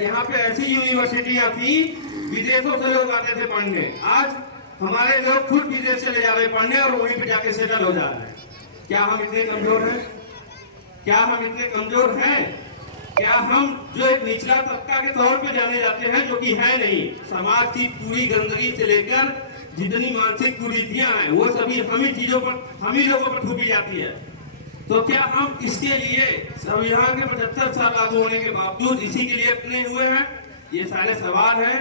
यहाँ पे ऐसी यूनिवर्सिटियां थी, विदेशों से लोग आते थे पढ़ने। आज हमारे लोग खुद विदेश चले जा रहे हैं पढ़ने और वहीं पे जाके सेटल हो जा रहे हैं। क्या हम इतने कमजोर हैं? क्या हम इतने कमजोर हैं? क्या हम जो एक निचला तबका के तौर पे जाने जाते हैं, जो कि है नहीं। समाज की पूरी गंदगी से लेकर जितनी मानसिक कुरीतियां हैं वो सभी हम ही लोगों पर थोपी जाती है। तो क्या हम इसके लिए संविधान के 75 साल लागू होने के बावजूद इसी के लिए अपने हुए हैं? ये सारे सवाल हैं।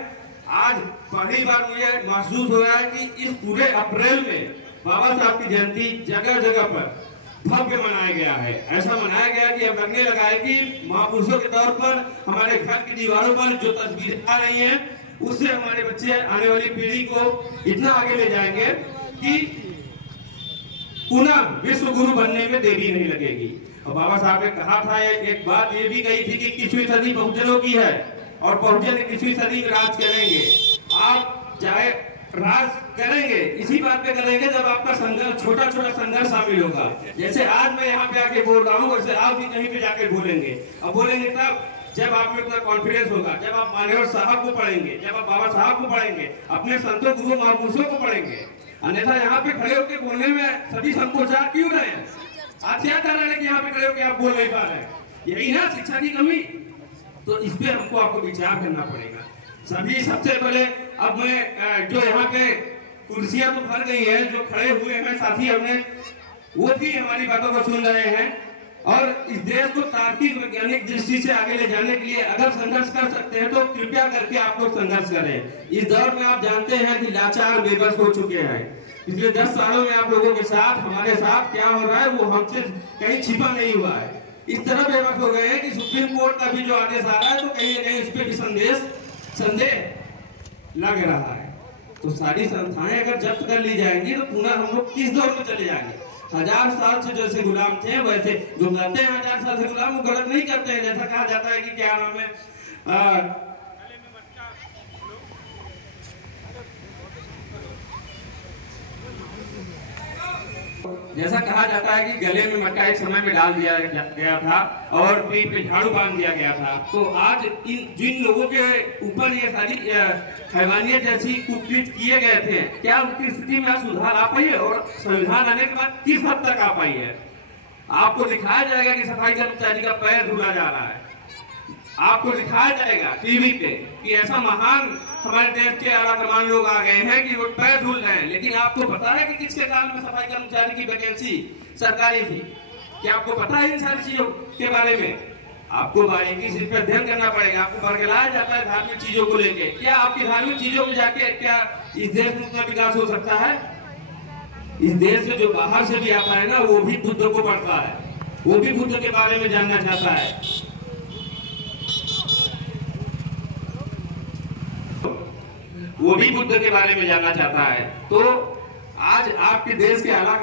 आज पहली बार मुझे महसूस हो रहा है कि इस पूरे अप्रैल में बाबा साहब की जयंती जगह जगह पर भव्य मनाया गया है। ऐसा मनाया गया कि अब लगने लगा है कि महापुरुषों के तौर पर हमारे घर की दीवारों पर जो तस्वीरें आ रही हैं, उससे हमारे बच्चे आने वाली पीढ़ी को इतना आगे ले जाएंगे कि पुनः विश्व गुरु बनने में देरी नहीं लगेगी। और बाबा साहब ने कहा था, एक बात ये भी कही थी कि 21वीं सदी बहुजनों की है और बहुजन 21वीं सदी में राज करेंगे। आप चाहे राज करेंगे, इसी बात पे करेंगे जब आपका संघर्ष, छोटा छोटा संघर्ष शामिल होगा। जैसे आज मैं यहाँ पे आके बोल रहा हूँ, वैसे आप भी कहीं पे जाके बोलेंगे। और बोलेंगे तब जब आप में उतना कॉन्फिडेंस होगा, जब आप मान्यवर साहब को पढ़ेंगे, जब आप बाबा साहब को पढ़ेंगे, अपने संतों गुरु महापुरुषों को पढ़ेंगे। अन्यथा यहाँ पे खड़े होकर बोलने में सभी संकोचा क्यों रहे हैं? आज क्या कर रहे हैं कि यहाँ पे खड़े होकर आप बोल नहीं पा रहे हैं? यही ना शिक्षा की कमी। तो इस पे हमको आपको विचार करना पड़ेगा सभी। सबसे पहले अब मैं जो यहाँ पे कुर्सियां तो भर गई हैं, जो खड़े हुए हैं साथी हमने, वो भी हमारी बातों को सुन रहे हैं। और इस देश को तार्किक वैज्ञानिक दृष्टि से आगे ले जाने के लिए अगर संघर्ष कर सकते हैं तो कृपया करके आप लोग संघर्ष करें। इस दौर में आप जानते हैं कि लाचार बेबस हो चुके हैं। पिछले 10 सालों में आप लोगों के साथ, हमारे साथ क्या हो रहा है वो हमसे कहीं छिपा नहीं हुआ है। इस तरह बेबस हो गए हैं कि सुप्रीम कोर्ट का भी जो आदेश आ रहा है तो कहीं ना कहीं इस पे भी संदेह लग रहा है। तो सारी संस्थाएं अगर जब्त कर ली जाएंगी तो पुनः हम लोग किस दौर में चले जाएंगे? 1000 साल से जैसे गुलाम थे, वैसे जो कहते हैं 1000 साल से गुलाम, वो गलत नहीं करते हैं। जैसा कहा जाता है कि क्या नाम है, जैसा कहा जाता है कि गले में मटका एक समय में डाल दिया गया था और पीठ पे झाड़ू बांध दिया गया था। तो आज जिन लोगों के ऊपर ये सारी हैवानियत जैसी कुकृत्य किए गए थे, क्या उनकी स्थिति में सुधार आ पाई है? और संविधान आने के बाद किस हद तक आ पाई है? आपको दिखाया जाएगा कि सफाई कर्मचारी का पैर धुला जा रहा है। आपको दिखाया जाएगा टीवी पे कि ऐसा महान हमारे देश के आला कमान लोग आ गए हैं कि वो पैर धुल रहे हैं। लेकिन आपको पता है कि किसके काल में सफाई कर्मचारी की वैकेंसी सरकारी थी? क्या आपको पता है इन सारी चीजों के बारे में? आपको बारीकी से इस पर अध्ययन करना पड़ेगा। आपको बरगलाया जाता है धार्मिक चीजों को लेके। क्या आपकी धार्मिक चीजों में जाके क्या इस देश में उतना विकास हो सकता है? इस देश से जो बाहर से भी आता है ना, वो भी बुद्ध को पढ़ता है, वो भी बुद्ध के बारे में जानना चाहता है। वो भी बुद्ध के बारे में जानना चाहता है। तो आज आपके देश के आला